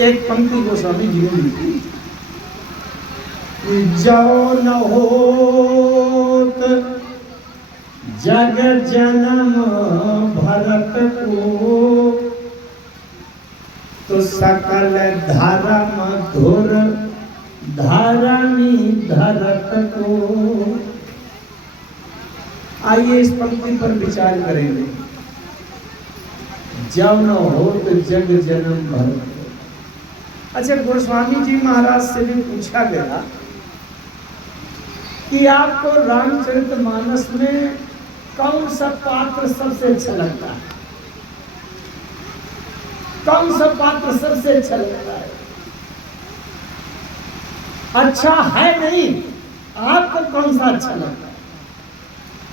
एक पंक्ति गोस्वामी जी ने लिखी, जो न होत जग जन्म भरत को, तो सकल धर्म धुर धरणी धरत को। आइए इस पंक्ति पर विचार करेंगे। जब न हो तो जग जन्म भरत को। अच्छा, गोस्वामी जी महाराज से भी पूछा गया कि आपको रामचरितमानस में कौन सा पात्र सबसे अच्छा लगता है? कौन सा पात्र सबसे अच्छा लगता है? अच्छा है नहीं, आपको कौन सा अच्छा लगता है?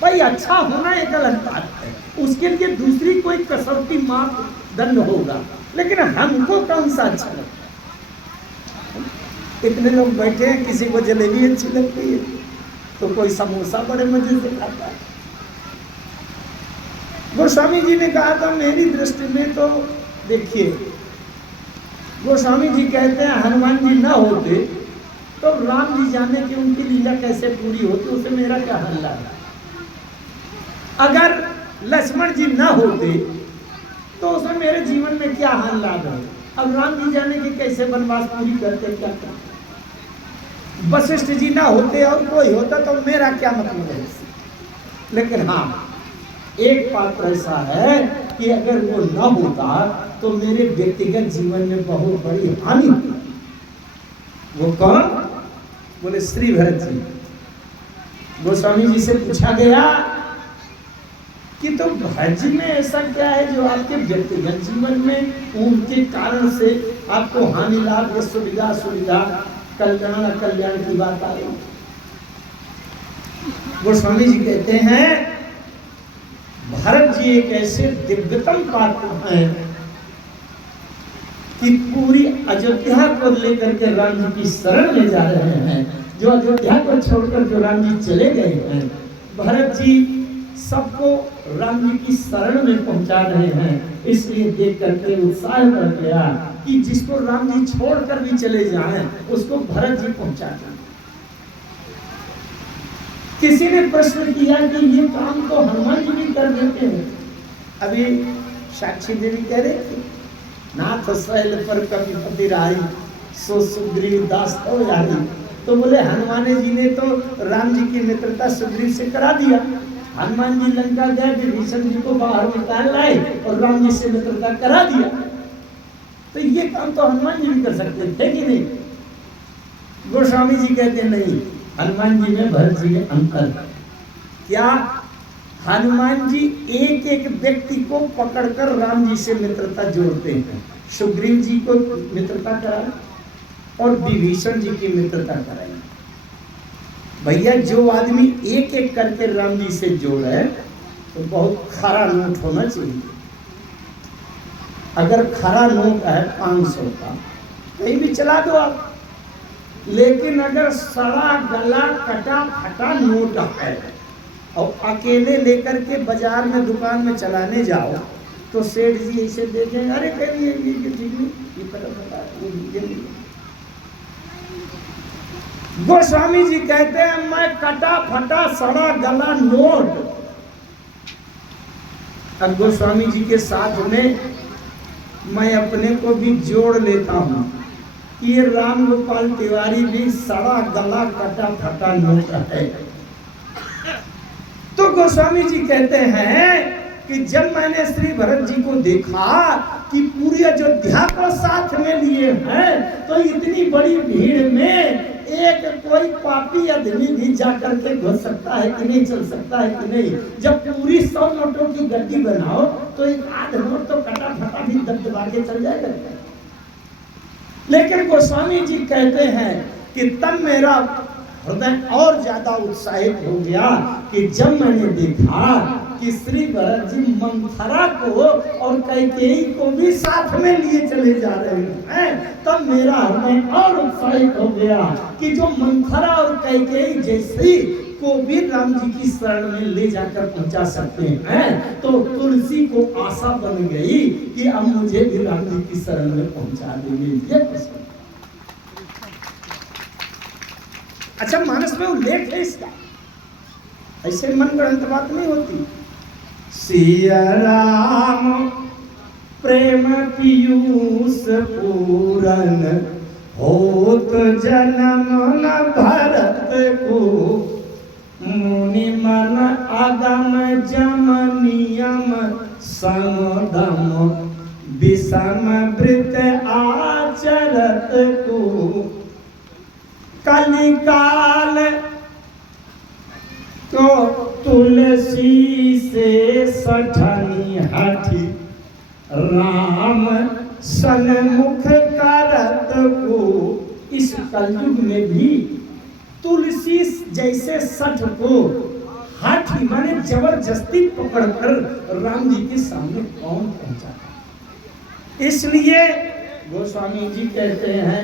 भाई अच्छा होना एक अलग बात है, उसके लिए दूसरी कोई कसौटी मापदंड होगा, लेकिन हमको कौन सा अच्छा लगता है? इतने लोग बैठे हैं, किसी को जलेबी अच्छी लगती है तो कोई समोसा बड़े मजे से खाता है। गोस्वामी जी ने कहा था मेरी दृष्टि में तो देखिए, गोस्वामी जी कहते हैं हनुमान जी ना होते तो राम जी जाने कि उनकी लीला कैसे पूरी होती, उसे मेरा क्या हल्ला है। अगर लक्ष्मण जी ना होते तो उसमें मेरे जीवन में क्या हाल लाभ है। अब राम जी जाने की कैसे वनवास पूरी करते, क्या करते। वशिष्ठ जी ना होते और कोई होता तो मेरा क्या मतलब है। लेकिन हाँ, एक पात्र ऐसा है कि अगर वो ना होता तो मेरे व्यक्तिगत जीवन में बहुत बड़ी हानि होती। वो कौन? बोले श्री भरत जी। गोस्वामी जी से पूछा गया कि तो भरत जी में ऐसा क्या है जो आपके व्यक्तिगत जीवन में उनके कारण से आपको हानि लाभ या सुविधा सुविधा कल्याण कल्याण की बात आ रही। गोस्वामी जी कहते हैं भरत जी एक ऐसे दिव्यतम पात्र हैं कि पूरी अयोध्या को लेकर के राम जी की शरण में जा रहे हैं। जो अयोध्या को छोड़कर जो राम जी चले गए हैं, भरत जी सबको राम जी की शरण में पहुंचा रहे हैं। इसलिए देख करके उत्साह बढ़ गया कि जिसको राम जी छोड़कर भी चले जाएं उसको भरत जी पहुंचा दें। किसी ने प्रश्न किया कि ये काम तो हनुमान जी भी कर देते हैं। अभी साक्षी देवी कह रहे थे, नाथ शैल पर कपिपति राई सो सुग्रीव दास तो यारी। तो बोले हनुमान जी ने तो राम जी की मित्रता सुग्रीव से करा दिया। हनुमान जी लंका गए, विभीषण जी को बाहर निकाल लाए और राम जी से मित्रता करा दिया। तो ये काम तो हनुमान जी भी कर सकते थे कि नहीं? गोस्वामी जी कहते नहीं, हनुमान जी में भरत जी में अंतर है। क्या? हनुमान जी एक एक व्यक्ति को पकड़कर राम जी से मित्रता जोड़ते हैं। सुग्रीव जी को मित्रता कराई और विभीषण जी की मित्रता कराई। भैया जो आदमी एक एक करके राम जी से जोड़े तो बहुत खरा नोट होना चाहिए। अगर खरा नोट है 500 का, कहीं भी चला दो आप। लेकिन अगर सड़ा गला कटा फटा नोट है और अकेले लेकर के बाजार में दुकान में चलाने जाओ तो सेठ जी ऐसे देखेंगे, अरे कहीं ये ठीक नहीं, ये फटा। गोस्वामी जी कहते हैं मैं कटा फटा सड़ा गला नोट। अब गोस्वामी जी के साथ में मैं अपने को भी जोड़ लेता हूँ। ये राम गोपाल तिवारी भी सड़ा गला कटा फटा नोट है। तो गोस्वामी जी कहते हैं कि जब मैंने श्री भरत जी को देखा कि पूरी अयोध्या को साथ में लिए हैं, तो इतनी बड़ी भीड़ में एक कोई पापी आदमी भी जाकर के घुस सकता है कि नहीं, चल सकता है कि नहीं। जब पूरी 100 नोटों की गड्डी बनाओ तो एक आध नोट तो कटा फटा भी दबदबा के चल जाएगा। लेकिन गोस्वामी जी कहते हैं कि तब मेरा हृदय और ज्यादा उत्साहित हो गया कि जब मैंने देखा कि श्री भरत जी मंथरा को और कैकेयी को भी साथ में लिए चले जा रहे हैं, तब मेरा हृदय और उत्साहित हो गया कि जो मंथरा और कैकेयी जैसी को भी राम जी की शरण में ले जाकर पहुंचा सकते हैं। तो तुलसी को आशा बन गई कि अब मुझे भी राम जी की शरण में पहुंचा देंगे। ये प्रश्न। अच्छा, मानस में उल्लेख है इसका, ऐसे मन गढ़ंत बात नहीं होती। सिया राम प्रेम पीयूष पूरन होत जन्म न भरत को, मुनि मन आगम जम नियम समदम विषम वृत आचरत को। कलिकाल तो तुलसी से सठनी हठी, राम सन्मुख करत को। इस कलयुग में भी तुलसी जैसे सठ को हाथी माने जबरदस्ती पकड़कर राम जी के सामने कौन पहुंचा। इसलिए गोस्वामी जी कहते हैं,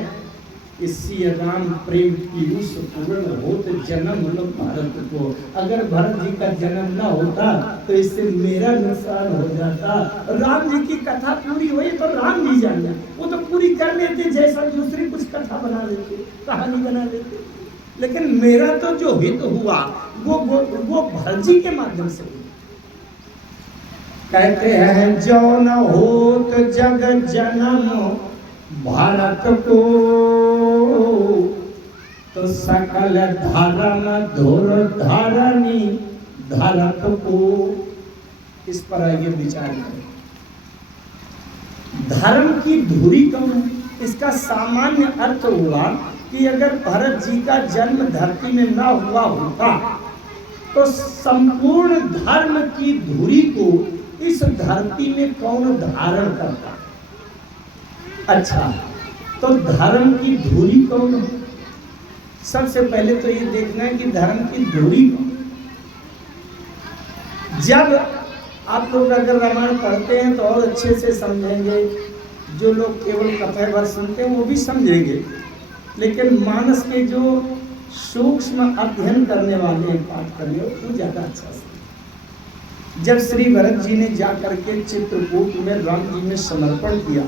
इसी राम प्रेम पीयूष पूर्ण होत जन्म न भारत को। अगर भरत जी का जन्म न होता तो इससे मेरा नुकसान हो जाता। राम जी की कथा पूरी हुई तो राम जी जाने, वो तो पूरी कर लेते, जैसा दूसरी कुछ कथा बना लेते, कहानी बना लेते। लेकिन मेरा तो जो हित हुआ वो भरत जी के माध्यम से हुआ। कहते हैं जो न होत जग जन्म भारत को, तो सकल धर्म धुर धरणी धरत को। इस पर आइए विचार करें। धर्म की धुरी कौन है? इसका सामान्य अर्थ हुआ कि अगर भरत जी का जन्म धरती में ना हुआ होता तो संपूर्ण धर्म की धुरी को इस धरती में कौन धारण करता। अच्छा, तो धर्म की धुरी कौन है? सबसे पहले तो ये देखना है कि धर्म की धुरी कौन। जब आप लोग अगर रामायण पढ़ते हैं तो और अच्छे से समझेंगे, जो लोग केवल कथा भर सुनते हैं वो भी समझेंगे, लेकिन मानस के जो सूक्ष्म अध्ययन करने वाले हैं, पाठ करने वो ज़्यादा अच्छा से। जब श्री भरत जी ने जाकर के चित्रकूट में राम जी में समर्पण किया,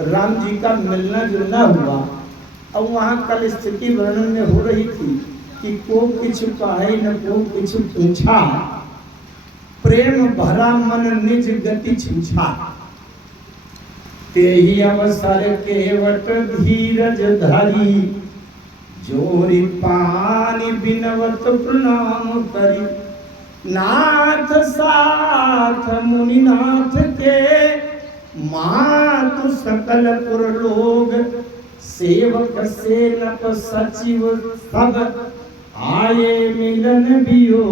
राम जी का मिलना जुलना हुआ, अब वहाँ कल स्थिति वर्णन में हो रही थी कि को किछु कहे न को किछु पूछा, प्रेम भरा मन निज गति छूछा। तेहि अवसर केवट धीरज धरी, जोरी पानी बिनवत प्रणाम करी। नाथ साथ मुनिनाथ के, मातु सकल पुर लोग। सेवक सेनप सचिव सब, आए मिलन बियो।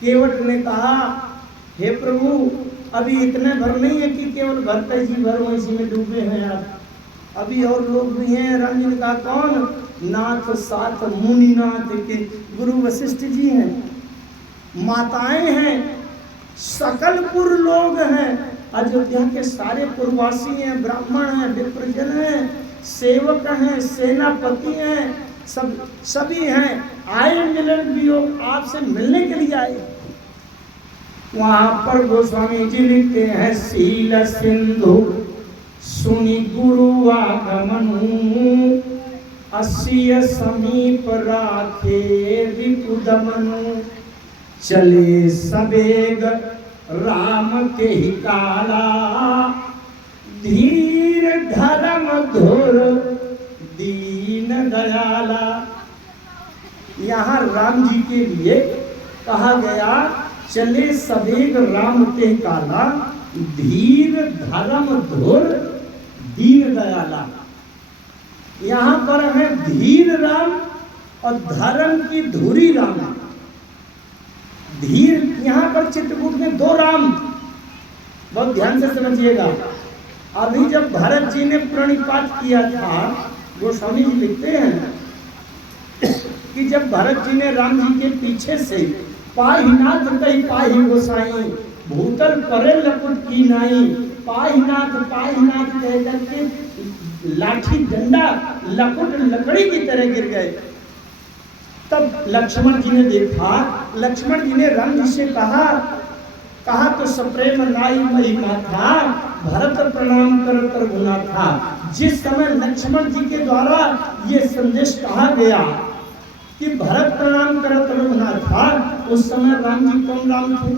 केवट ने कहा, हे प्रभु, अभी इतने भर नहीं है कि केवल भरत जी भर इसी में डूबे हैं आप, अभी और लोग भी हैं। राम जी ने कहा कौन? नाथ साथ मुनिनाथ के गुरु वशिष्ठ जी हैं, माताएं हैं, सकलपुर लोग हैं, अयोध्या के सारे पुरवासी हैं, ब्राह्मण हैं, विप्रजन हैं, सेवक हैं, सेनापति हैं, सभी हैं। आए मिलन भी हो, आपसे मिलने के लिए आए। वहां पर गोस्वामी जी लिखते हैं, शील सिंधु सुनि गुरु आगमनु, असिय समीप राखे रिपुदमनु। चले सबेग राम के ही काला, धीर धर्म धुर दीन दयाला। यहाँ राम जी के लिए कहा गया, चले सबेग राम के काला, धीर धर्म धुर दीन दयाला। यहाँ पर है धीर राम और धर्म की धुरी राम। धीर, यहाँ पर चित्रकूट में दो राम, बहुत ध्यान से समझिएगा। अभी जब भरत जी ने प्रणिपात किया था, गोस्वामी जी लिखते हैं कि जब भरत जी ने राम जी के पीछे से पाहिनाथ कई पाहि गोसाई, भूतल करे लकुट की नाई, पाहिनाथ पाहिनाथ कह करके लाठी डंडा लकुट लकड़ी की तरह गिर गए। तब लक्ष्मण जी ने देखा, लक्ष्मण जी ने राम जी से कहा तो सप्रेम नाई महिमा था, भरत प्रणाम कर कर गुना था। जिस समय लक्ष्मण जी के द्वारा ये संदेश कहा गया कि भरत प्रणाम कर कर गुना था, उस समय राम जी कौन राम थे?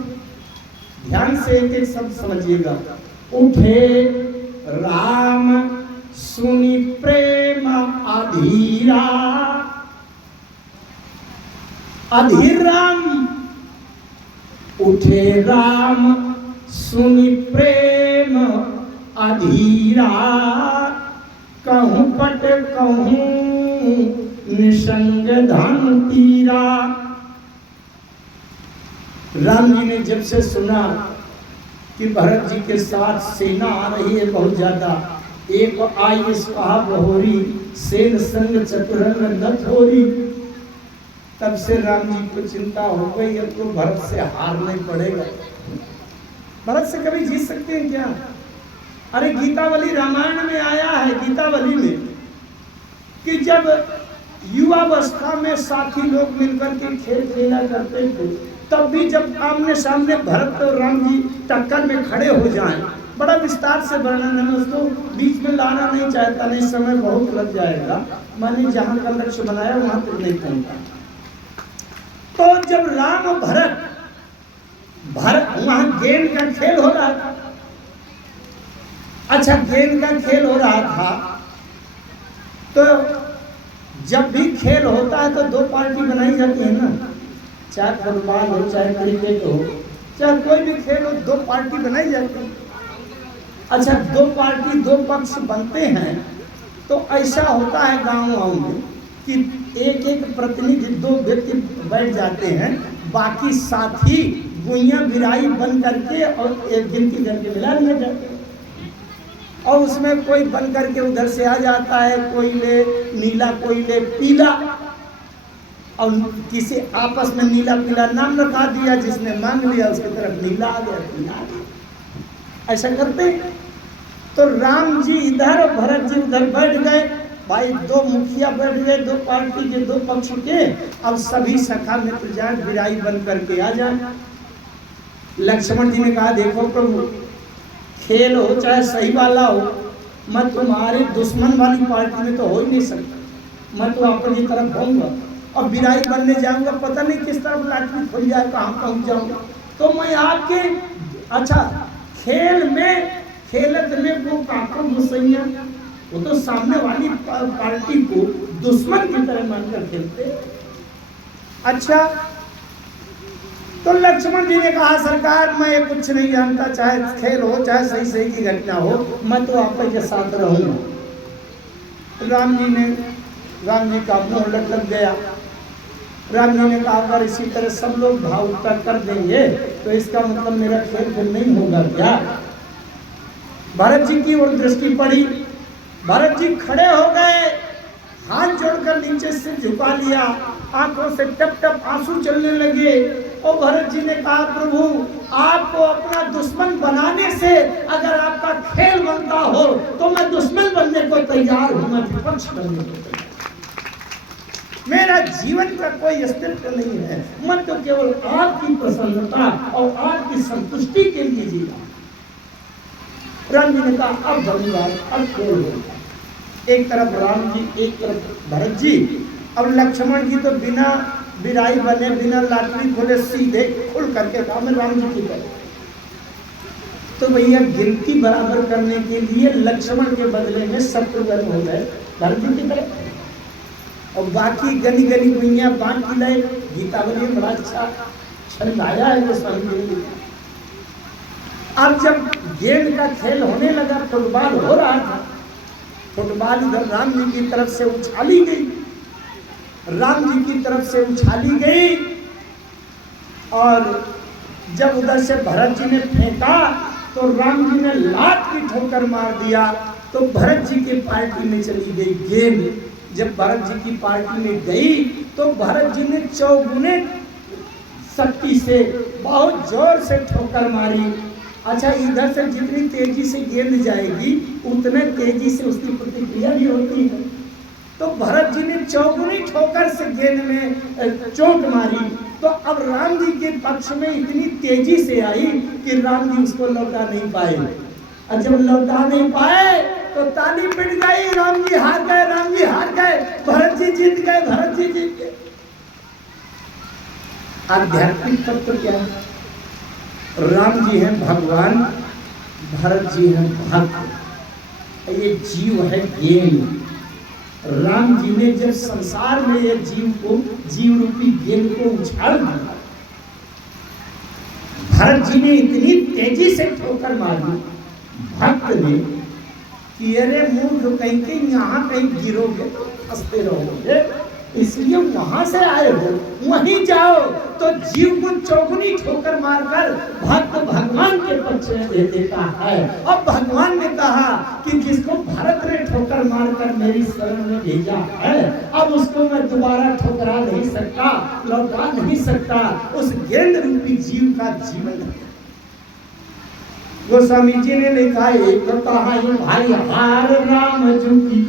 ध्यान से एक एक शब्द समझिएगा। उठे राम सुनि प्रेम अधीरा, अधीर राम। उठे राम सुनि प्रेम अधीरा, कहूँ पट कहूँ निसंग धन तीरा। राम जी ने जब से सुना कि भरत जी के साथ सेना आ रही है बहुत ज्यादा, एक आई कहा बहोरी, सेन संग चतुरंग न थोरी, तब से राम जी को चिंता हो गई अब तो भरत से हारना ही पड़ेगा। भरत से कभी जीत सकते हैं क्या? अरे गीतावली रामायण में आया है, गीतावली में, कि जब युवावस्था में साथी लोग मिलकर के खेल खेला करते थे, तब भी जब आमने सामने भरत और राम जी टक्कर में खड़े हो जाएं, बड़ा विस्तार से वर्णन है, उसको बीच में लाना नहीं चाहता, नहीं समय बहुत लग जाएगा, मैंने जहां का लक्ष्य बनाया वहां तक नहीं पहुंचा। तो जब राम और भरत वहां गेंद का खेल हो रहा था, अच्छा गेंद का खेल हो रहा था, तो जब भी खेल होता है तो दो पार्टी बनाई जाती है ना, चाहे फुटबॉल हो चाहे क्रिकेट हो चाहे कोई भी खेल हो, दो पार्टी बनाई जाती है। अच्छा दो पार्टी दो पक्ष बनते हैं, तो ऐसा होता है गाँव में कि एक एक प्रतिनिधि दो व्यक्ति बैठ जाते हैं, बाकी साथी गुइया बिराई बन करके और एक गिनती करके मिला लिए जाते हैं, और उसमें कोई बन करके उधर से आ जाता है, कोई ले नीला कोई ले पीला, और किसी आपस में नीला पीला नाम रखा दिया, जिसने मांग लिया उसकी तरफ नीला आ गया पीला आ गया, ऐसा करते हैं। तो राम जी इधर और भरत जी उधर बैठ गए, भाई दो मुखिया बैठ गए, दो पार्टी के दो पक्ष के, अब सभी सखा मित्र जाए बिराई बन करके आ जाए। लक्ष्मण जी ने कहा देखो प्रभु, खेल हो चाहे सही वाला हो, मैं तुम्हारे दुश्मन वाली पार्टी में तो हो ही नहीं सकता, मैं तो अपनी तरफ होऊंगा और बिराई बनने जाऊंगा, पता नहीं किस तरफ लाठी खुल जाए, कहाँ पहुंच जाऊंगा, तो मैं आपके अच्छा खेल में खेलत में वो काको मुसैया, वो तो सामने वाली पार्टी को दुश्मन की तरह मानकर खेलते। अच्छा तो लक्ष्मण जी ने कहा सरकार मैं ये कुछ नहीं जानता, चाहे खेल हो चाहे सही सही की घटना हो, मैं तो आप के साथ रहूंगा। राम जी का मुंह लटक गया। राम जी ने कहा अगर इसी तरह सब लोग भावुकता कर देंगे तो इसका मतलब मेरा खेल फिर नहीं होगा क्या? भरत जी की ओर दृष्टि पड़ी, भरत जी खड़े हो गए, हाथ जोड़कर नीचे से झुका लिया, आंखों से टप टप आंसू चलने लगे। और भरत जी ने कहा प्रभु आपको अपना दुश्मन बनाने से अगर आपका खेल बनता हो तो मैं दुश्मन बनने को तैयार हूं, मैं विपक्ष बनने को तैयार, मेरा जीवन का कोई अस्तित्व नहीं है, मैं तो केवल आपकी प्रसन्नता और आपकी संतुष्टि के लिए जीवा। राम जी ने कहा अब धन्यवाद, अब खेल होगा। एक तरफ राम जी एक तरफ भरत जी, अब लक्ष्मण जी तो बिना बिराई बने बिना लाटरी खोले सीधे खुल करके कहा मैं राम जी की तरफ। तो भैया गिनती बराबर करने के लिए लक्ष्मण के बदले में शत्रुघ्न हो गए भरत जी की तरफ, और बाकी गली गली गुइया बांट लाए। गीतावली में बड़ा अच्छा छंद आया है वो समझ। अब जब गेंद का खेल होने लगा, फुटबॉल हो रहा था, फुटबॉल इधर राम जी की तरफ से उछाली गई, राम जी की तरफ से उछाली गई, और जब उधर से भरत जी ने फेंका तो राम जी ने लात की ठोकर मार दिया, तो भरत जी की पार्टी में चली गई गेंद। जब भरत जी की पार्टी में गई तो भरत जी ने चौगुने शक्ति से बहुत जोर से ठोकर मारी। अच्छा इधर से जितनी तेजी से गेंद जाएगी उतने तेजी से उसकी प्रतिक्रिया भी होती है। तो भरत जी ने चौगुनी ठोकर से गेंद में चोट मारी, तो अब राम जी के पक्ष में इतनी तेजी से आई कि राम जी उसको लौटा नहीं पाए। और जब लौटा नहीं पाए तो ताली पिट गई, राम जी हार गए, राम जी हार गए, भरत जी जीत गए, भरत जी जीत गए। आध्यात्मिक तत्व क्या है? राम जी हैं भगवान, भरत जी हैं भक्त। ये जीव है गेंद। राम जी ने जब संसार में ये जीव रूपी गेंद को उछाल दिया, भरत जी ने इतनी तेजी से ठोकर मारी भक्त ने कि अरे मूर्ख, कहीं कहीं यहाँ कहीं गिरोगे तो फंसते रहोगे, इसलिए वहां से आए हो, वहीं जाओ। तो जीव को चौगुनी ठोकर मारकर भक्त भगवान के पक्ष में दे देता है। और भगवान ने कहा कि जिसको भरत ने ठोकर मारकर मेरी शरण में भेजा है, अब उसको मैं दोबारा ठोकरा नहीं सकता, लौटा नहीं सकता। उस गेंद रूपी जीव का जीवन है। गोस्वामी जी ने लिखा, एक कहा भाई हार राम जी,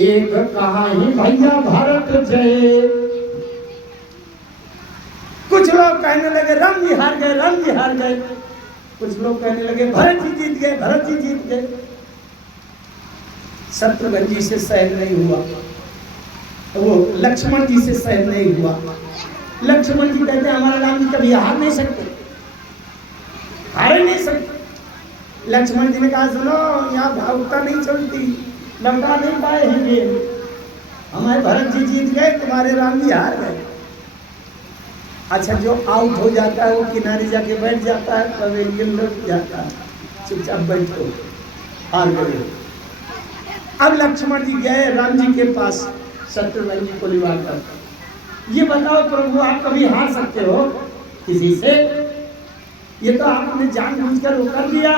एक कहा भैया भारत जय। कुछ लोग कहने लगे राम जी हार गए, राम जी हार गए। कुछ लोग कहने लगे भरत जी जीत गए, भरत जी जीत गए। शत्रुघ्न जी से सहन नहीं हुआ, वो लक्ष्मण जी से सहन नहीं हुआ। लक्ष्मण जी कहते हमारे राम जी कभी हार नहीं सकते, हार नहीं सकते। लक्ष्मण जी ने कहा सुनो, यहाँ भावुकता नहीं चलती, लौटा नहीं पाए हैं, हमारे भरत जी जीत गए, तुम्हारे राम जी हार गए। अच्छा, जो आउट हो जाता है वो किनारे जाके बैठ जाता है, पवेलियन लौट जाता है, चुपचाप बैठो, हार गए। अब लक्ष्मण जी गए राम जी के पास, शत्रुघ्न जी को लिवा कर, ये बताओ प्रभु आप कभी हार सकते हो किसी से? ये तो आपने जानबूझकर वो कर दिया,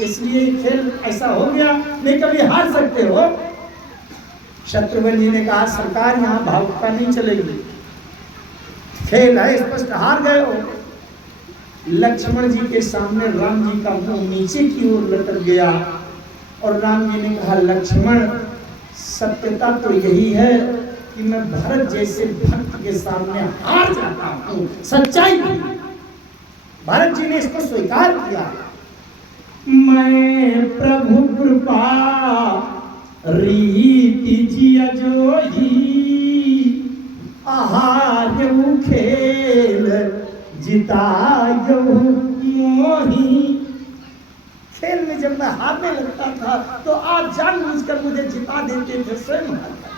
इसलिए खेल ऐसा हो गया, नहीं कभी हार सकते हो? शत्रुघ्न जी ने कहा सरकार यहाँ भावुकता नहीं चलेगी, खेल है स्पष्ट, हार गए हो। लक्ष्मण जी के सामने राम जी का मुंह नीचे की ओर लटक गया और राम जी ने कहा लक्ष्मण, सत्यता तो यही है कि मैं भरत जैसे भक्त के सामने हार जाता हूँ, सच्चाई। भरत जी ने इसको स्वीकार किया। मैं प्रभु कृपा रीति जिया जोही, आहार्यु खेल जितायु मोही। खेल में जब मैं हारने लगता था तो आप जानबूझकर मुझे जिता देते थे, स्वयं हारता।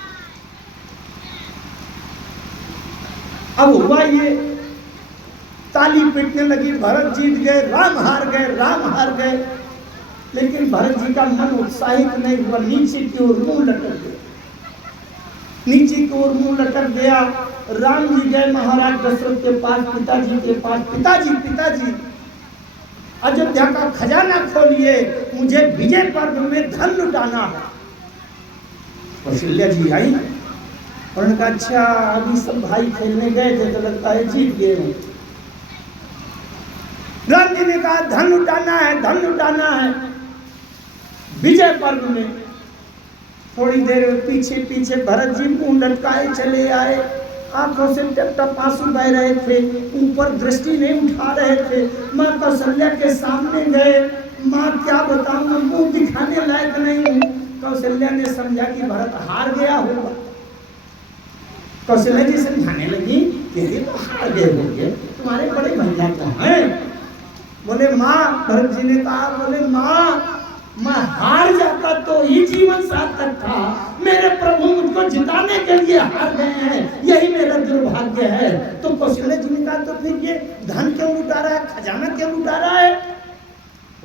अब हुआ ये, ताली पीटने लगी, भरत जीत गए, राम हार गए, राम हार गए। लेकिन भरत जी का मन उत्साहित नहीं हुआ, नीचे की ओर मुंह लटक गया, नीचे की ओर मुंह लटक गया। राम जी गए महाराज दशरथ के पास, पिताजी के पास, पिताजी अयोध्या का खजाना खोलिए, मुझे विजय पर्व में धन लुटाना है। कौशल्या जी आई, उन्होंने कहा अच्छा अभी सब भाई खेलने गए थे तो लगता है जीत गए। राम जी ने कहा धन लुटाना है, धन लुटाना है विजय पर्व में। थोड़ी देर पीछे पीछे भरत जी मुंह लटकाए चले आए, आंखों से टप आंसू बह रहे थे, ऊपर दृष्टि नहीं उठा रहे थे। माँ कौशल्या के सामने गए, माँ क्या बताऊं, मैं मुंह दिखाने लायक नहीं हूँ। कौशल्या ने समझा कि भरत हार गया होगा। कौशल्या जी समझाने लगी कि ये तो हार गए होंगे, तुम्हारे बड़े भैया कहाँ हैं? बोले माँ, भरत जी ने कहा, बोले माँ मैं हार जाता तो ही जीवन सार्थक था, मेरे प्रभु मुझको जिताने के लिए हार गए हैं, यही मेरा दुर्भाग्य है। तो कौशल्या जी ने कहा तो फिर ये धन क्यों लुटा रहा है, खजाना क्यों लुटा रहा है?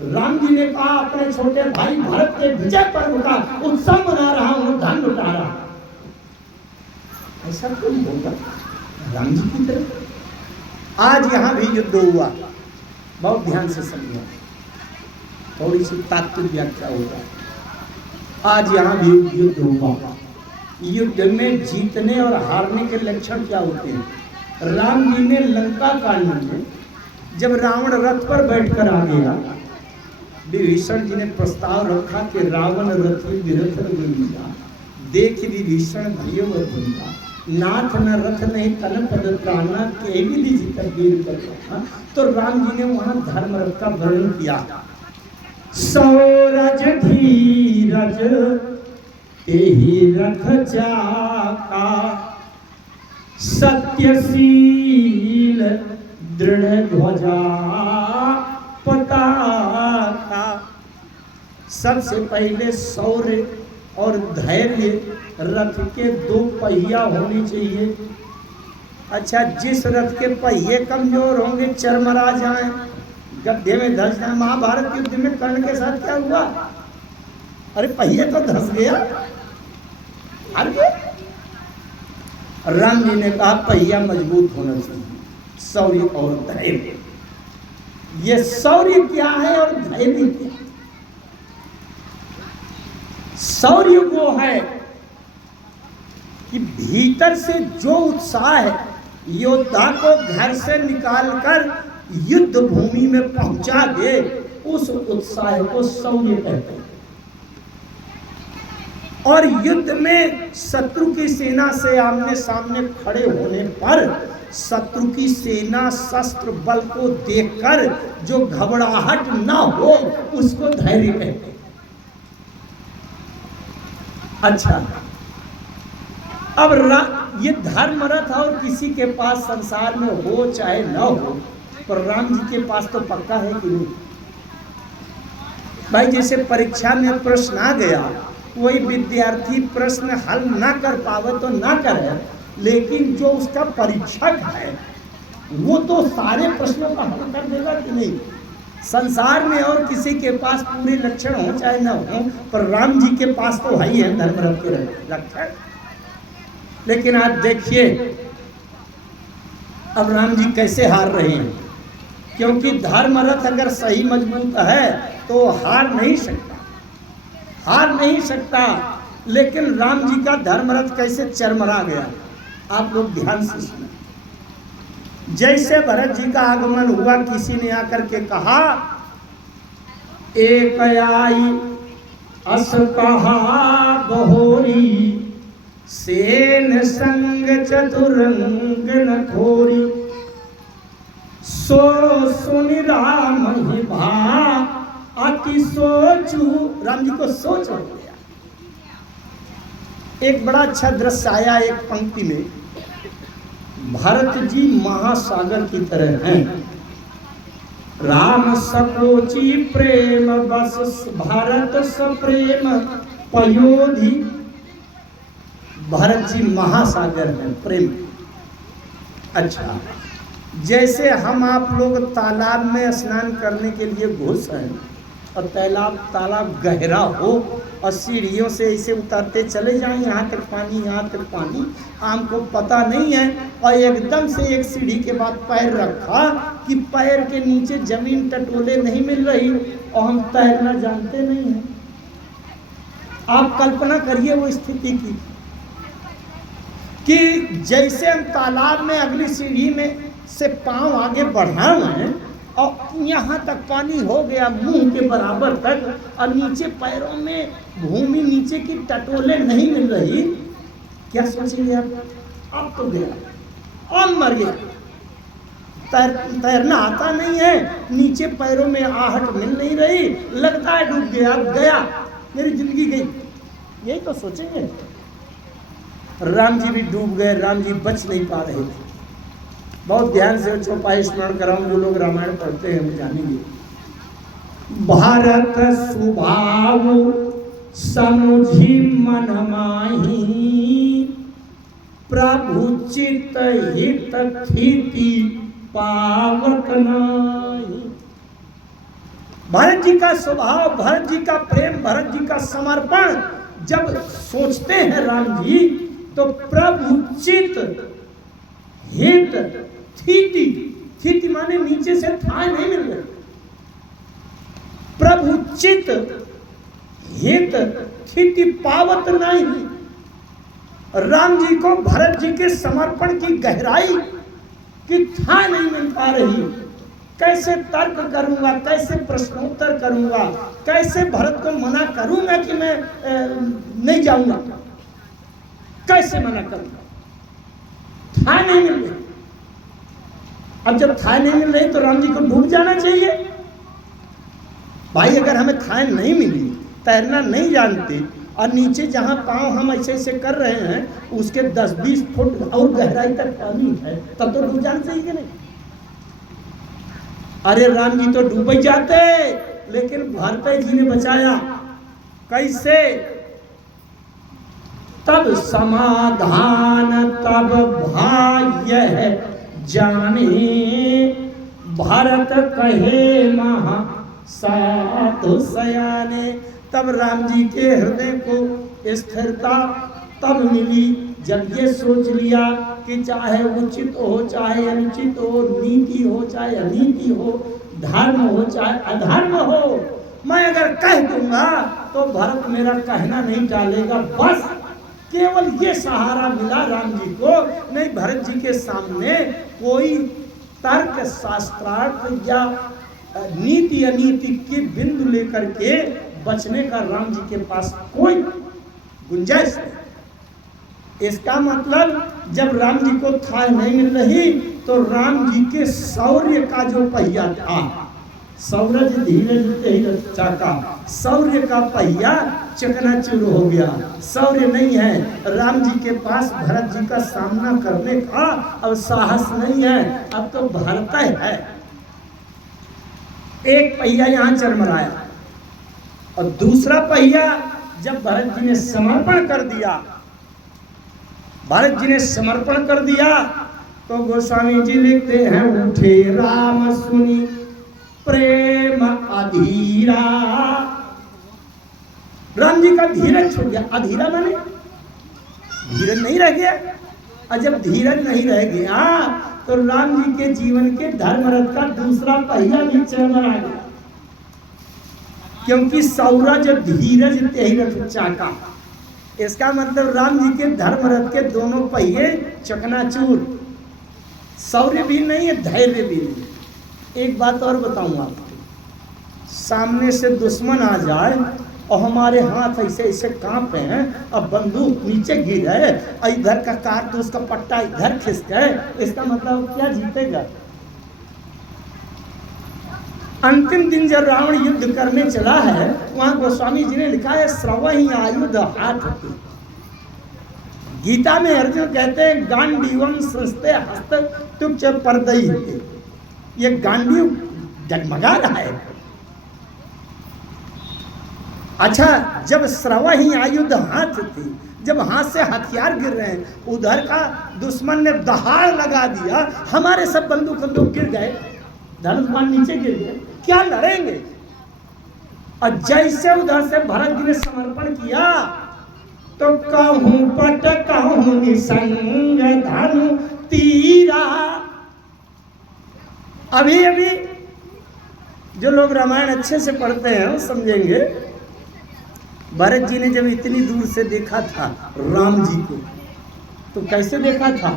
राम जी ने कहा अपने छोटे भाई भरत के विजय पर्व का उत्सव मना रहा हूँ, धन लुटा रहा। ऐसा क्यों होगा राम जी की तरफ? आज यहाँ भी युद्ध हुआ, बहुत ध्यान से समझो, थोड़ी सी तात्विक व्याख्या होगा। आज यहाँ भी युद्ध हुआ, युद्ध में जीतने और हारने के लक्षण क्या होते हैं? राम जी ने लंका कांड में जब रावण रथ पर बैठकर आ गया, विभीषण जी ने प्रस्ताव रखा कि रावण रथ विरथ देख विभीषण भयो अधीरा, नाथ न रथ नहीं तन पद त्राना, के भी लीजिए तकदीर कर। तो राम जी ने वहां धर्म रथ का वर्णन किया। सौरज धीरज तेहि रथ जाका, सत्यशील दृढ़ ध्वजा पताका। सबसे पहले शौर्य और धैर्य रथ के 2 पहिया होने चाहिए। अच्छा, जिस रथ के पहिए कमजोर होंगे, चरमरा जाएं, गड्ढे में धंस जाए। महाभारत युद्ध में कर्ण के साथ क्या हुआ? अरे पहिए तो धंस गया। अरे राम जी ने कहा पहिया मजबूत होना चाहिए, शौर्य और धैर्य। ये शौर्य क्या है और धैर्य क्या है? शौर्य वो है कि भीतर से जो उत्साह है, योद्धा को घर से निकालकर युद्ध भूमि में पहुंचा दे, उस उत्साह को शौर्य कहते हैं। और युद्ध में शत्रु की सेना से आमने सामने खड़े होने पर शत्रु की सेना शस्त्र बल को देखकर जो घबराहट ना हो, उसको धैर्य कहते हैं। अच्छा, अब ये धर्मरथ और किसी के पास संसार में हो चाहे न हो, पर राम जी के पास तो पक्का है कि नहीं? भाई, जैसे परीक्षा में प्रश्न आ गया, कोई विद्यार्थी प्रश्न हल ना कर पावे तो ना करे, लेकिन जो उसका परीक्षक है वो तो सारे प्रश्नों का हल कर देगा कि नहीं? संसार में और किसी के पास पूरे लक्षण हो चाहे ना हो, पर राम जी के पास तो है ही है धर्मरथ के लक्षण। लेकिन आप देखिए अब राम जी कैसे हार रहे हैं, क्योंकि धर्मरथ अगर सही मजबूत है तो हार नहीं सकता। लेकिन राम जी का धर्मरथ कैसे चरमरा गया, आप लोग ध्यान से सुने। जैसे भरत जी का आगमन हुआ, किसी ने आकर के कहा, एक आई अस कहा बहोरी, सेन संग चतुरंग न खोरी, सो सुनि राम ही भा अति सोचू। राम जी को सोच हो गया। एक बड़ा अच्छा दृश्य आया एक पंक्ति में। भरत जी महासागर की तरह हैं, राम सकोची प्रेम बस, भरत सप्रेम पयोधि। भरत जी महासागर हैं प्रेम। अच्छा, जैसे हम आप लोग तालाब में स्नान करने के लिए घुस हैं और तालाब गहरा हो और सीढ़ियों से ऐसे उतरते चले जाएं, यहाँ तक पानी, हमको पता नहीं है, और एकदम से एक सीढ़ी के बाद पैर रखा कि पैर के नीचे जमीन टटोले नहीं मिल रही और हम तैरना जानते नहीं हैं। आप कल्पना करिए वो स्थिति की कि जैसे हम तालाब में अगली सीढ़ी में से पांव आगे बढ़ा हैं और यहाँ तक पानी हो गया मुंह के बराबर तक, और नीचे पैरों में भूमि नीचे की टटोले नहीं मिल रही, क्या सोचेंगे आप? अब तो गया और मर गया। तैरना आता नहीं है, नीचे पैरों में आहट मिल नहीं रही, लगता है डूब गया, मेरी जिंदगी गई, यही तो सोचेंगे। राम जी भी डूब गए, राम जी बच नहीं पा रहे थे। बहुत ध्यान से चौपाई स्मरण कराऊं, जो लोग रामायण पढ़ते हैं वो जानेंगे। भारत सुभाव समुझी मन माही, प्रभु चित हित थीति पावक नाही। भरत जी का स्वभाव, भरत जी का प्रेम, भरत जी का समर्पण जब सोचते हैं राम जी, तो प्रभु चित हित थीति माने नीचे से ठाए नहीं मिल रहे। प्रभु चित हित थीति पावत नहीं। राम जी को भरत जी के समर्पण की गहराई की था नहीं मिल पा रही। कैसे तर्क करूंगा, कैसे प्रश्नोत्तर करूंगा, कैसे भरत को मना करूंगा कि मैं नहीं जाऊंगा। कैसे मना करूंगा? थाह नहीं मिल रही। अब जब थाह नहीं मिल रही तो राम जी को डूब जाना चाहिए। भाई अगर हमें थाह नहीं मिली, तैरना नहीं जानते, और नीचे जहां पांव हम ऐसे ऐसे कर रहे हैं उसके 10-20 फुट और गहराई तक पानी है, तब तो डूब जाना चाहिए कि नहीं? अरे राम जी तो डूब ही जाते, लेकिन भरत जी ने बचाया। कैसे? तब समाधान तब भाग्य है जाने, भरत कहे महा साधु सयाने। तब राम जी के हृदय को स्थिरता तब मिली जब ये सोच लिया कि चाहे उचित हो चाहे अनुचित हो, नीति हो चाहे अनीति हो, धर्म हो चाहे अधर्म हो, मैं अगर कह दूंगा तो भरत मेरा कहना नहीं टालेगा। बस केवल ये सहारा मिला राम जी को। नहीं, भरत जी के सामने कोई तर्क शास्त्रार्थ या नीति अनीति के बिंदु लेकर के बचने का राम जी के पास कोई गुंजाइश नहीं। इसका मतलब जब राम जी को थाह नहीं मिल रही तो राम जी के शौर्य का जो पहिया था, सौरज धीरज तेज चाका, शौर्य का पहिया चकनाचूर हो गया। शौर्य नहीं है राम जी के पास, भरत जी का सामना करने का अब साहस नहीं है। अब तो भरत है। एक पहिया यहां चरमराया और दूसरा पहिया जब भरत जी ने समर्पण कर दिया, भरत जी ने समर्पण कर दिया तो गोस्वामी जी लिखते हैं, उठे राम सुनी प्रेम अधीरा। राम जी का धीरज छूट गया। अधीरा माने धीरज नहीं रह गया। और जब धीरज नहीं रह गया तो राम जी के जीवन के धर्मरथ का दूसरा पहिया भी चरमरा गया। क्योंकि सौरज धीरज तेरथ चाका, इसका मतलब राम जी के धर्मरथ के दोनों पहिए चकनाचूर। शौर्य भी नहीं है, धैर्य भी नहीं। एक बात और बताऊंगा आपको, सामने से दुश्मन आ जाए और हमारे हाथ ऐसे ऐसे कांपे हैं, अब बंदूक नीचे गिर है और इधर का कारतूस का पट्टा इधर खिसक है, इसका मतलब क्या जीतेगा? अंतिम दिन जब रावण युद्ध करने चला है, वहां गोस्वामी जी ने लिखा है, श्रवहि आयुध हाथ की। गीता में अर्जुन कहते हैं, गांडीवम संस्ते हस्त तुक्ष परदई। ये गांडीव डगमगा रहा है। अच्छा, जब श्रवहि आयुध हाथ थी, जब हाथ से हथियार गिर रहे हैं, उधर का दुश्मन ने दहाड़ लगा दिया, हमारे सब बंदूक गिर गए, धनुष बाण नीचे गिर गए, क्या लड़ेंगे? और जैसे उधर से भरत जी ने समर्पण किया तो कहूं पट कहूं निसंग धनु तीरा। अभी अभी जो लोग रामायण अच्छे से पढ़ते हैं वो समझेंगे, भरत जी ने जब इतनी दूर से देखा था राम जी को, तो कैसे देखा था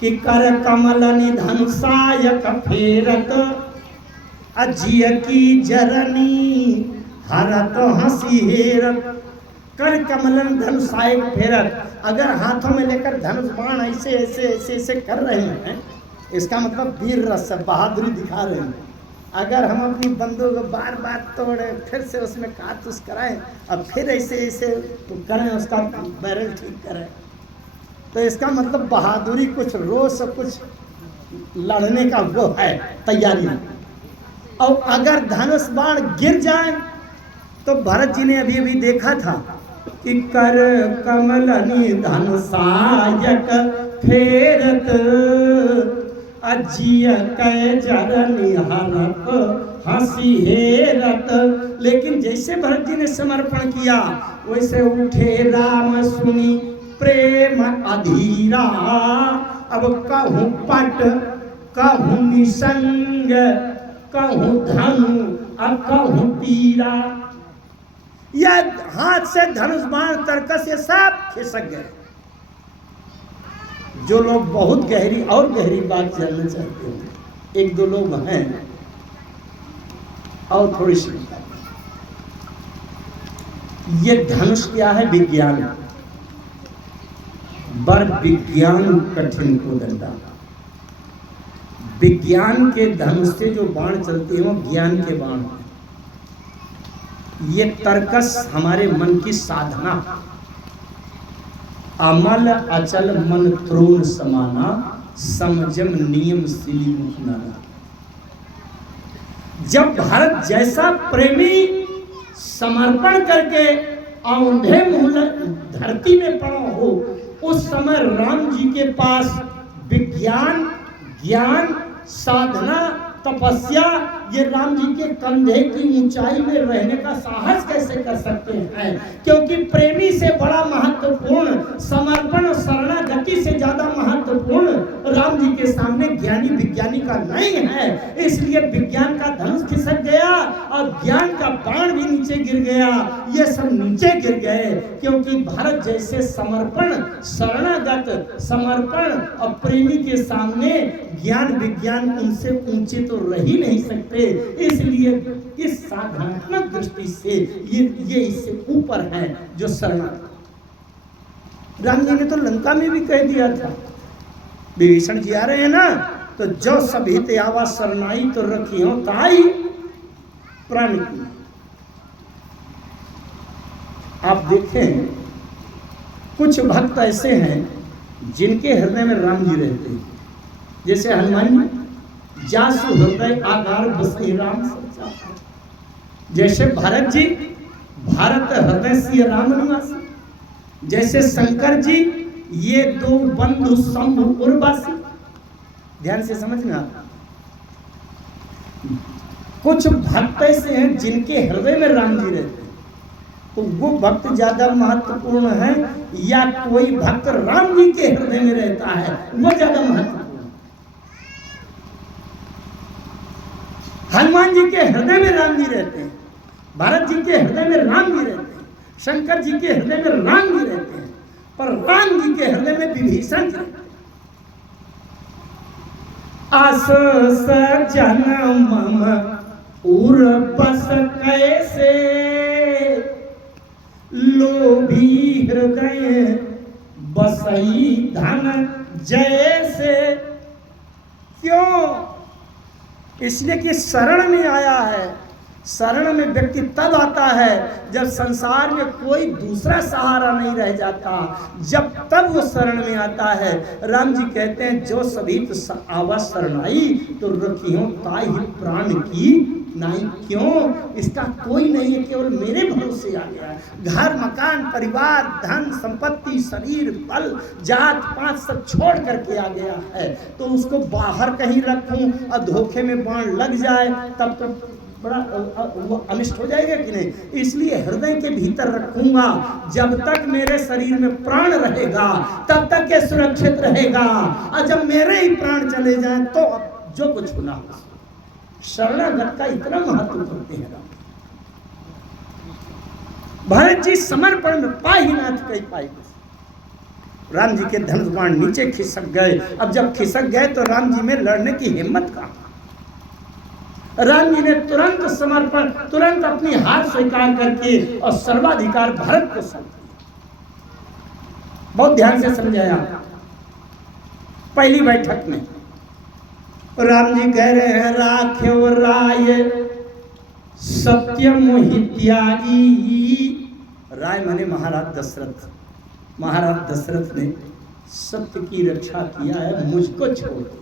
कि कर कमल निधनुषायक फेरत, अजिय की जरनी हरत हंसी हेरत। कर कमलन धनुषायक फेरत, अगर हाथों में लेकर धनुष बाण ऐसे ऐसे ऐसे ऐसे कर रहे हैं, इसका मतलब वीर रस बहादुरी दिखा रहे हैं। अगर हम अपनी बंदूक बार बार तोड़े, फिर से उसमें कारतूस कराएं और फिर ऐसे ऐसे तो करें, उसका बैरल ठीक करें, तो इसका मतलब बहादुरी, कुछ रोष, कुछ लड़ने का वो है तैयारी। और अगर धनुष बाण गिर जाए तो भरत जी ने अभी अभी देखा था कि कर कमल धनुषायक फेरत, अजिय कै जरनी हरत हंसी हेरत। लेकिन जैसे भरत जी ने समर्पण किया वैसे उठे राम सुनी प्रेम अधीरा। अब कहूं पट कहूं निसंग, कहूं धनु अब कहूं तीरा। यह हाथ से धनुष बाण तरकस ये सब खिसक गए। जो लोग बहुत गहरी और गहरी बात जानना चाहते हैं, एक दो लोग हैं और थोड़ी सी, ये धनुष क्या है? विज्ञान। बर विज्ञान कठिन को दंडा। विज्ञान के धनुष से जो बाण चलते हैं वो ज्ञान के बाण हैं। ये तर्कस हमारे मन की साधना, अमल अचल मन त्रोण समाना, समझम नियम सिली मुख नाना। जब भारत जैसा प्रेमी समर्पण करके औंधे मुंह धरती में पड़ा हो, उस समय राम जी के पास विज्ञान, ज्ञान, साधना, तपस्या, ये राम जी के कंधे की ऊंचाई में रहने का साहस कैसे कर सकते हैं? क्योंकि प्रेमी से बड़ा महत्वपूर्ण, समर्पण और शरणागति से ज्यादा महत्वपूर्ण राम जी के सामने ज्ञानी विज्ञानी का नहीं है। इसलिए विज्ञान का धनुष खिसक गया और ज्ञान का बाण भी नीचे गिर गया। ये सब नीचे गिर गए क्योंकि भारत जैसे समर्पण, शरणागत, समर्पण और प्रेमी के सामने ज्ञान विज्ञान उनसे ऊंचे तो रह ही नहीं सकते। इसलिए इस साधनात्मक दृष्टि से ये इससे ऊपर है जो शरणागत। राम जी ने तो लंका में भी कह दिया था, विभीषण जी आ रहे हैं ना, तो जो सभी ते आवा शरणाई तो रखियो ताई प्राण की। आप देखें कुछ भक्त ऐसे हैं जिनके हृदय में राम जी रहते हैं, जैसे हनुमान जी, जासु हृदय आधार बसई राम सच्चा। जैसे भरत जी, भारत हृदय से राम निवासी। जैसे शंकर जी, ये दो बंधु शंभु उर्वासी। ध्यान से समझना। कुछ भक्त ऐसे हैं जिनके हृदय में राम जी रहते हैं, तो वो भक्त ज्यादा महत्वपूर्ण है या कोई भक्त राम जी के हृदय में रहता है वो ज्यादा महत्वपूर्ण? हनुमान जी के हृदय में राम जी रहते हैं, भरत जी के हृदय में राम जी रहते हैं, शंकर जी के हृदय में राम जी रहते हैं, पर राम जी के हृदय में विभीषण जी रहते हैं। आस सजन मम उर बस कैसे, लोभी हृदय बसई धन जैसे। क्यों? इसलिए कि शरण में आया है। शरण में व्यक्ति तब आता है जब संसार में कोई दूसरा सहारा नहीं रह जाता, जब तब वो शरण में आता है। राम जी कहते हैं जो सभी तो आवा शरणाई तो रखियो ताई प्राण की नहीं। क्यों? इसका कोई नहीं है, केवल मेरे भरोसे आ गया। घर मकान परिवार धन संपत्ति शरीर बल जात पात सब छोड़ करके आ गया है, तो उसको बाहर कहीं रखूं और धोखे में बाण लग जाए तब तो बड़ा वो अनिष्ट हो जाएगा कि नहीं। इसलिए हृदय के भीतर रखूंगा। जब तक मेरे शरीर में प्राण रहेगा तब तक ये सुरक्षित रहेगा, और जब मेरे ही प्राण चले जाएं तो अब जो कुछ होना हो। शरणागत का इतना महत्व करते हैं राम। भरत जी समर्पण में पा ही नाथ कही पाई। राम जी के धनुष बाण नीचे खिसक गए। अब जब खिसक गए तो राम जी में लड़ने की हिम्मत कहां? राम जी ने तुरंत समर्पण, तुरंत अपनी हार स्वीकार करके और सर्वाधिकार भारत को सौंप दिया। बहुत ध्यान से समझाया। पहली बैठक में राम जी कह रहे हैं राख्यो राय सत्य मोहि त्यागी। राय माने महाराज दशरथ। महाराज दशरथ ने सत्य की रक्षा किया है, मुझको छोड़ दिया।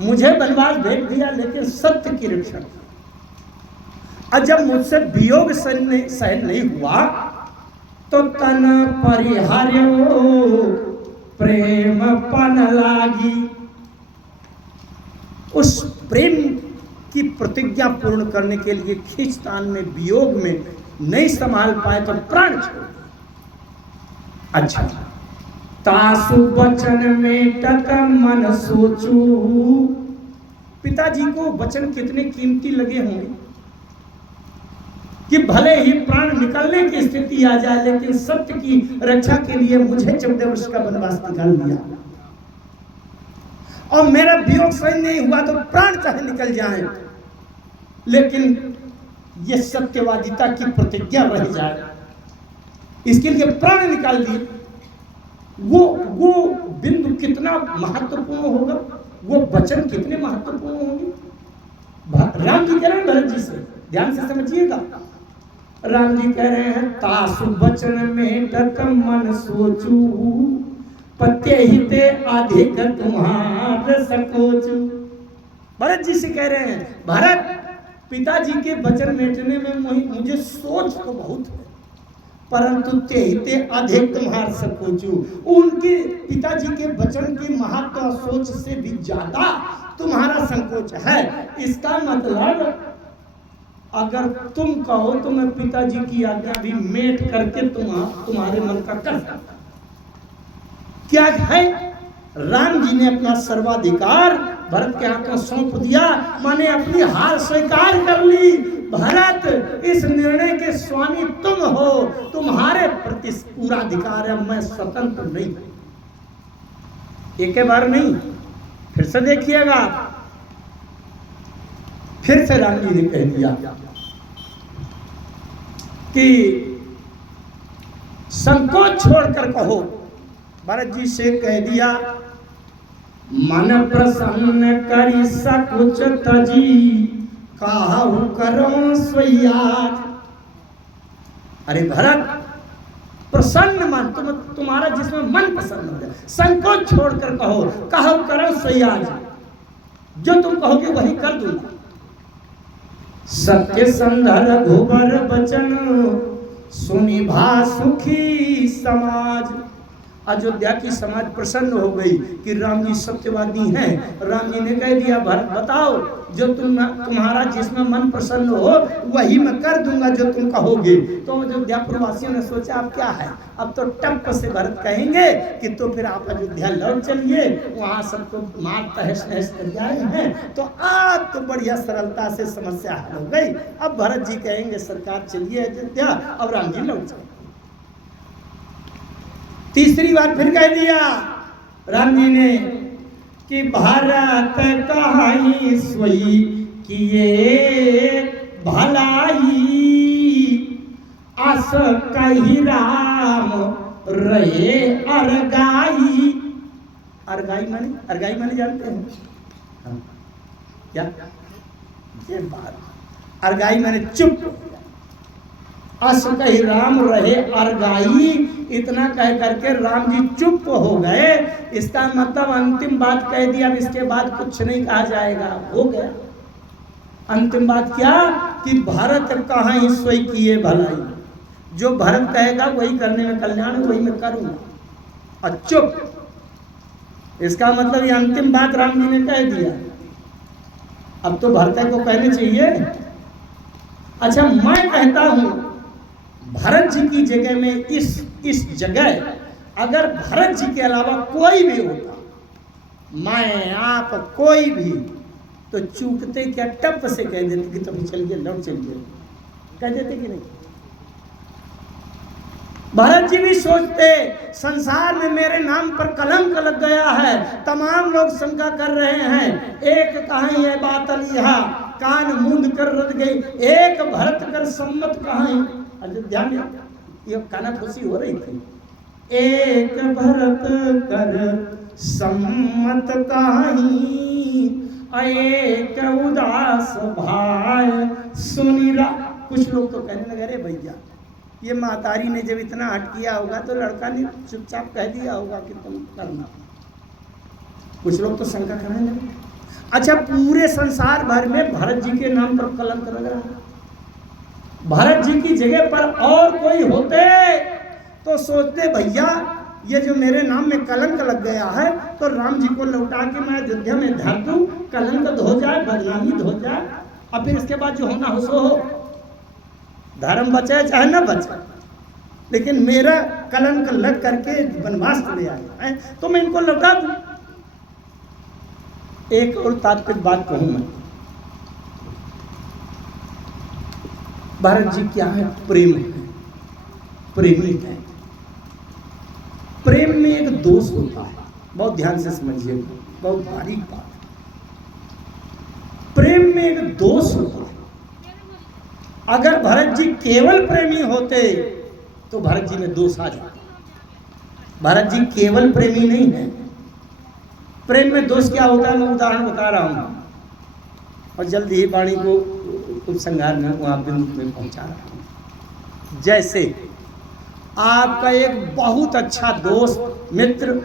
मुझे बनवास भेज दिया लेकिन सत्य की रक्षा की। और जब मुझसे वियोग सहन नहीं हुआ तो तन परिहार्यो प्रेम पन लागी। उस प्रेम की प्रतिज्ञा पूर्ण करने के लिए खींचतान में वियोग में नहीं संभाल पाए तो प्राण छोड़ दिया। अच्छा, तासु वचन में तत मन सोचू। पिताजी को वचन कितने कीमती लगे होंगे कि भले ही प्राण निकलने की स्थिति आ जाए लेकिन सत्य की रक्षा के लिए मुझे 14 वर्ष का वनवास निकाल दिया, और मेरा वियोग सहन नहीं हुआ तो प्राण चाहे निकल जाए लेकिन ये सत्यवादिता की प्रतिज्ञा रह जाए, इसके लिए प्राण निकाल दिए। वो बिंदु कितना महत्वपूर्ण होगा, वो वचन कितने महत्वपूर्ण होंगे। राम जी कह रहे हैं भरत जी से, ध्यान से समझिएगा। राम जी कह रहे हैं तासु वचन में डक मन सोचू, पत्य हिते अधिक तुम्हार सकोचू। भरत जी से कह रहे हैं भरत, पिताजी के वचन मेटने में मुझे सोच तो बहुत है, परंतु ते हिते अधिक तुम्हार सकोचू। उनके पिताजी के वचन की महत्व सोच से भी ज्यादा तुम्हारा संकोच है। इसका मतलब अगर तुम कहो तो मैं पिताजी की आज्ञा भी मेट करके तुम्हारे मन का कर सकता। क्या है, राम जी ने अपना सर्वाधिकार भरत के हाथों सौंप दिया, माने अपनी हार स्वीकार कर ली। भरत, इस निर्णय के स्वामी तुम हो, तुम्हारे प्रति पूरा अधिकार है, मैं स्वतंत्र नहीं। एक बार नहीं, फिर से देखिएगा। फिर से राम जी ने कह दिया कि संकोच छोड़कर कहो। भरत जी से कह दिया मन प्रसन्न करी सकुच तजी, काहू करो स्वयाज। अरे भरत, प्रसन्न मन, तुम्हारा जिसमें मन प्रसन्न है, संकोच छोड़कर कहो, काहू करो स्वयाज, जो तुम कहोगे वही कर दूंगा। सत्य संधर घुबर बचन, सुनि भा सुखी समाज। अयोध्या की समाज प्रसन्न हो गई कि राम जी सत्यवादी हैं। राम जी ने कह दिया भरत बताओ, जो तुम्हारा जिसमें मन प्रसन्न हो वही मैं कर दूंगा जो तुम कहोगे। तो अयोध्या प्रवासियों ने सोचा अब क्या है, अब तो टप से भरत कहेंगे कि तो फिर आप अयोध्या लौट चलिए, वहां सबको मार तहस नहस कर जाए हैं। तो आप तो बढ़िया सरलता से समस्या हल हो गई। अब भरत जी कहेंगे सरकार चलिए अयोध्या, अब राम जी लौट चले। तीसरी बार फिर कह दिया राम जी ने कि भारत कहाई सोई किए भलाई, आस कही राम रहे अरगाई। अरगाई माने जानते हैं हाँ। क्या ये बात, अरगाई माने चुप। अस कही राम रहे अरगाई, इतना कह करके राम जी चुप हो गए। इसका मतलब अंतिम बात कह दिया, अब इसके बाद कुछ नहीं कहा जाएगा, हो गया। अंतिम बात क्या कि भारत कहाँ ही सोई किए भलाई, जो भरत कहेगा वही करने में कल्याण, वही मैं करूंगा, और चुप। इसका मतलब ये अंतिम बात राम जी ने कह दिया। अब तो भरत को कहने चाहिए। अच्छा, मैं कहता हूं भरत जी की जगह में इस जगह अगर भरत जी के अलावा कोई भी होता, मैं आप कोई भी, तो चूकते क्या टप से कह देते कि तुम चलिए लौट चलिए, कह देते कि नहीं। भरत जी भी सोचते संसार में मेरे नाम पर कलंक लग गया है, तमाम लोग शंका कर रहे हैं, एक कहां है बात अलिहा, कान मूंद कर रद गई, एक भरत कर सम्मत कहां। अयोध्या में ये कानाफूसी हो रही थी। एक भरत कर सम्मत कहाई, एक उदास भाई सुनिरा। कुछ लोग तो कहने लगे अरे भैया ये महतारी ने जब इतना हट किया होगा तो लड़का ने चुपचाप कह दिया होगा कि तुम करना। कुछ लोग तो शंका करने लगे। अच्छा, पूरे संसार भर में भरत जी के नाम पर कलंक लग रहा है। भरत जी की जगह पर और कोई होते तो सोचते भैया ये जो मेरे नाम में कलंक लग गया है तो राम जी को लौटा के मैं अयोध्या में धर दूं, कलंक धो जाए, बदनामी धो जाए, और फिर इसके बाद जो होना हो सो हो, धर्म बचे चाहे न बचे, लेकिन मेरा कलंक लग करके वनवास चले आए हैं तो मैं इनको लौटा दूं। एक और तात्विक बात कहूं मैं, भरत जी क्या है, प्रेम है, प्रेमी है। प्रेम में एक दोष होता है, बहुत ध्यान से समझिएगा, बहुत बारीक बात। प्रेम में एक दोष होता है। अगर भरत जी केवल प्रेमी होते तो भरत जी में दोष आ जाता। भरत जी केवल प्रेमी नहीं है। प्रेम में दोष क्या होता है मैं उदाहरण बता रहा हूँ, और जल्दी ही वाणी को उपसंहार में वहाँ बिंदु में पहुँचा रहा हूँ। जैसे आपका एक बहुत अच्छा दोस्त मित्र,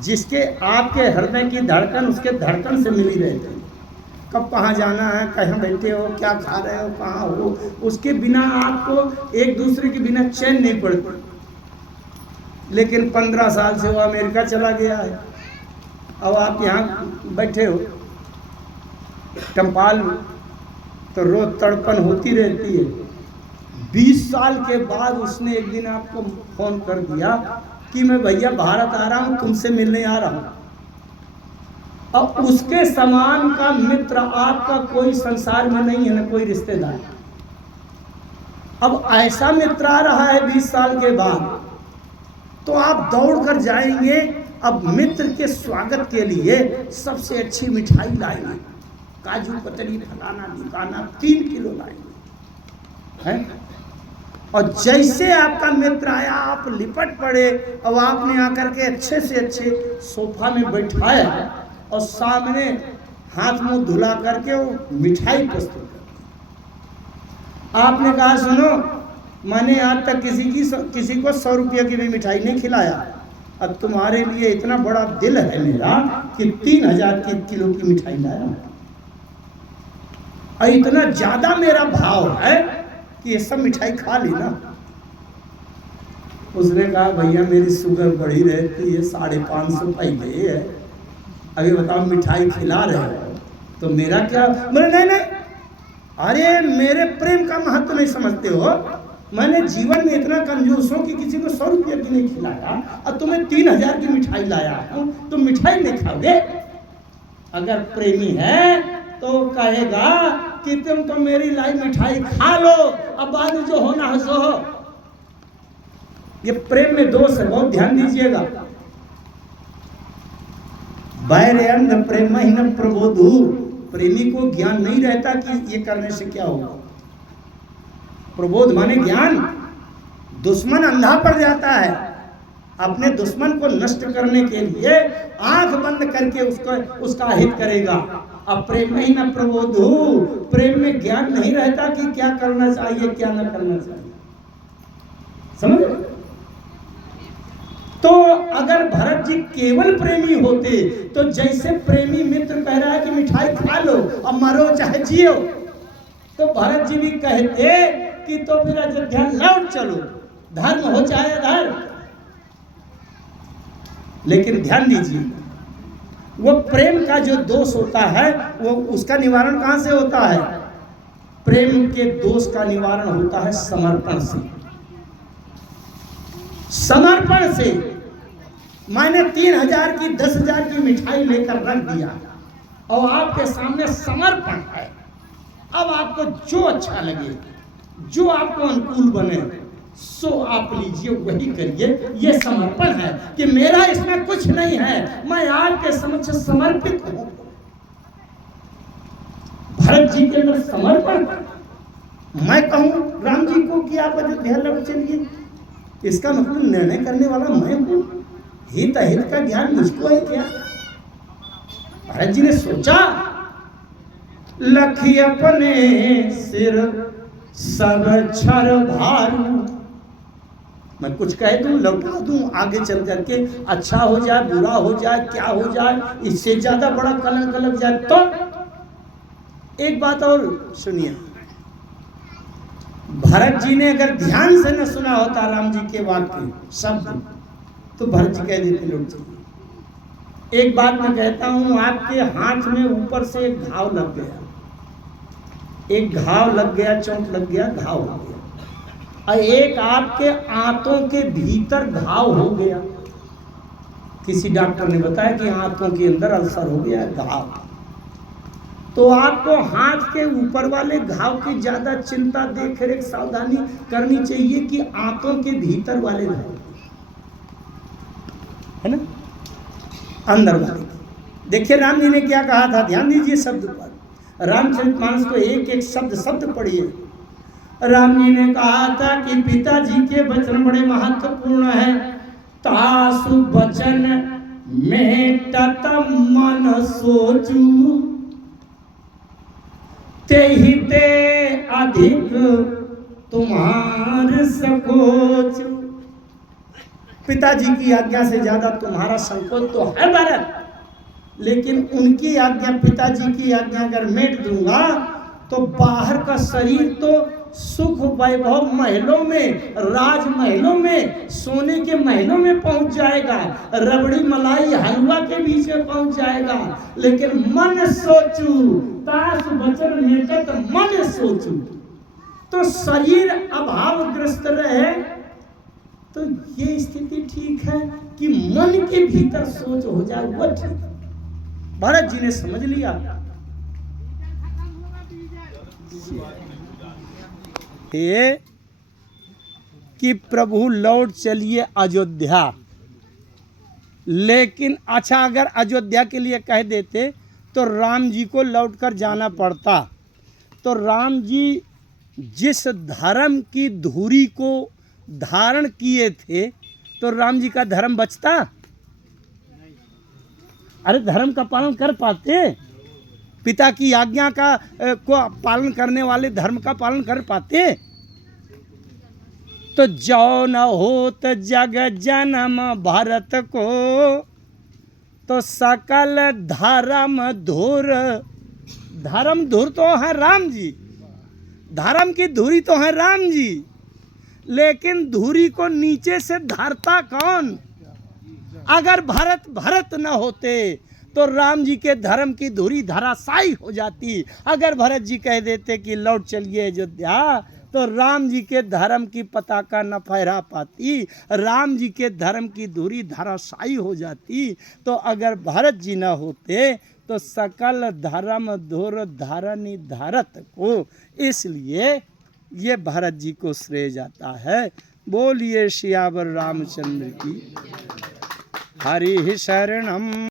जिसके आपके हृदय की धड़कन उसके धड़कन से मिली रहती है, कब कहाँ जाना है, कहाँ बैठे हो, क्या खा रहे हो, कहाँ हो, उसके बिना आपको एक दूसरे के बिना चैन नहीं पड़ती। लेकिन 15 साल से वो अमेरिका चला गया है, अब आप यहाँ बैठे हो टम्पाल में, तो रोज तड़पन होती रहती है। 20 साल के बाद उसने एक दिन आपको फोन कर दिया कि मैं भैया भारत आ रहा हूँ, तुमसे मिलने आ रहा हूँ। अब उसके समान का मित्र आपका कोई संसार में नहीं है, ना कोई रिश्तेदार। अब ऐसा मित्र आ रहा है 20 साल के बाद, तो आप दौड़ कर जाएंगे। अब मित्र के स्वागत के लिए सबसे अच्छी मिठाई लाएंगे, काजू कतली फलाना ढिकाना 3 किलो लाएंगे, हैं? और जैसे आपका मित्र आया आप लिपट पड़े, और आपने आकर के अच्छे से अच्छे सोफा में बैठाया और सामने हाथ मुंह धुला करके वो मिठाई प्रस्तुत कर। आपने कहा सुनो, मैंने आज तक किसी को 100 रुपये की भी मिठाई नहीं खिलाया, अब तुम्हारे लिए इतना बड़ा दिल है मेरा कि 3000 की किलो की मिठाई लाया, और इतना ज्यादा मेरा भाव है कि ये सब मिठाई खा ली ना। उसने कहा भैया मेरी शुगर बढ़ी रहती है, 550 पहले है, अभी बताओ मिठाई खिला रहे हो तो मेरा क्या। मैंने नहीं, अरे मेरे प्रेम का महत्व नहीं समझते हो। मैंने जीवन में इतना कंजूस हूं कि किसी को 100 रुपये की नहीं खिलाया, और तुम्हें 3000 की मिठाई लाया हूं, तुम मिठाई नहीं खाओगे। अगर प्रेमी है तो कहेगा कि तुम तो मेरी लाई मिठाई खा लो, अब बाद में जो होना है सो हो। ये प्रेम में दोष है, बहुत ध्यान दीजिएगा। बैर अंध प्रेम ही न प्रबोधु, प्रेमी को ज्ञान नहीं रहता कि ये करने से क्या होगा। प्रबोध माने ज्ञान। दुश्मन अंधा पड़ जाता है, अपने दुश्मन को नष्ट करने के लिए आंख बंद करके उसका हित करेगा। अब प्रेम ही न प्रबोधु, प्रेम में ज्ञान नहीं रहता कि क्या करना चाहिए क्या न करना चाहिए, समझ। तो अगर भरत जी केवल प्रेमी होते तो जैसे प्रेमी मित्र कह रहा है कि मिठाई खा लो अब मरो चाहे जियो, तो भरत जी भी कहते कि तो फिर अयोध्या लौट चलो, धर्म हो चाहे अधर्म। लेकिन ध्यान दीजिए, वो प्रेम का जो दोष होता है वो उसका निवारण कहां से होता है। प्रेम के दोष का निवारण होता है समर्पण से। समर्पण से मैंने 3000 की 10,000 की मिठाई लेकर रख दिया और आपके सामने समर्पण है। अब आपको जो अच्छा लगे, जो आपको अनुकूल बने सो आप लीजिए, वही करिए। ये समर्पण है कि मेरा इसमें कुछ नहीं है, मैं आपके समक्ष समर्पित हूं। भरत जी के अंदर समर्पण। मैं कहूं राम जी को कि आप अयोध्या लौट चलिए, इसका मतलब निर्णय करने वाला मैं हूं। हित अहित का ज्ञान मुझको है क्या। भरत जी ने सोचा, लखी अपने सिर सब छर भारू, मैं कुछ कह दूं लौटा दूं, आगे चल करके अच्छा हो जाए बुरा हो जाए क्या हो जाए, इससे ज्यादा बड़ा कलंक लग जाए तो। एक बात और सुनिए, भरत जी ने अगर ध्यान से न सुना होता राम जी के वाक्य शब्द तो भरत जी कह देते लौट चलिए। एक बात मैं कहता हूं, आपके हाथ में ऊपर से एक घाव लग गया, एक घाव लग गया, चोट लग गया, घाव हो गया, और एक आपके आंतों के भीतर घाव हो गया। किसी डॉक्टर ने बताया कि आंतों के अंदर अल्सर हो गया घाव। तो आपको हाथ के ऊपर वाले घाव की ज्यादा चिंता देख रेख सावधानी करनी चाहिए कि आंतों के भीतर वाले घाव है ना, अंदर वाले। देखिए राम जी ने क्या कहा था, ध्यान दीजिए शब्द पर। रामचरितमानस को एक एक शब्द शब्द पढ़िए। राम जी ने कहा था कि पिताजी के वचन बड़े महत्वपूर्ण हैं। तासु बचन मेटत मन सोचू, तेहि ते अधिक तुम्हार संकोच। पिताजी की आज्ञा से ज्यादा तुम्हारा संकोच तो है भरत, लेकिन उनकी आज्ञा, पिताजी की आज्ञा अगर मेट दूंगा तो बाहर का शरीर तो सुख वैभव महलों में, राजमहलों में, सोने के महलों में पहुंच जाएगा, रबड़ी मलाई हलवा के बीच में पहुंच जाएगा, लेकिन मन सोचू तास वचन मेटत मन सोचू, तो शरीर अभावग्रस्त रहे तो ये स्थिति ठीक है कि मन के भीतर सोच हो जाए, वो ठीक। भरत जी ने समझ लिया ये कि प्रभु लौट चलिए अयोध्या, लेकिन अच्छा अगर अयोध्या के लिए कह देते तो राम जी को लौटकर जाना पड़ता, तो राम जी जिस धर्म की धुरी को धारण किए थे तो राम जी का धर्म बचता? अरे धर्म का पालन कर पाते? पिता की आज्ञा का को पालन करने वाले धर्म का पालन कर पाते? तो जो न होत जग जन्म भरत को, तो सकल धर्म धुर, धर्म धुर तो है राम जी, धर्म की धुरी तो है राम जी, लेकिन धुरी को नीचे से धरता कौन? अगर भरत न होते तो राम जी के धर्म की धुरी धराशायी हो जाती। अगर भरत जी कह देते कि लौट चलिए अयोध्या, तो राम जी के धर्म की पताका न फहरा पाती, राम जी के धर्म की धुरी धराशायी हो जाती। तो अगर भरत जी न होते तो सकल धर्म धुर धरनी धरत को, इसलिए ये भरत जी को श्रेय जाता है। बोलिए सियावर रामचंद्र की। हरि शरणम।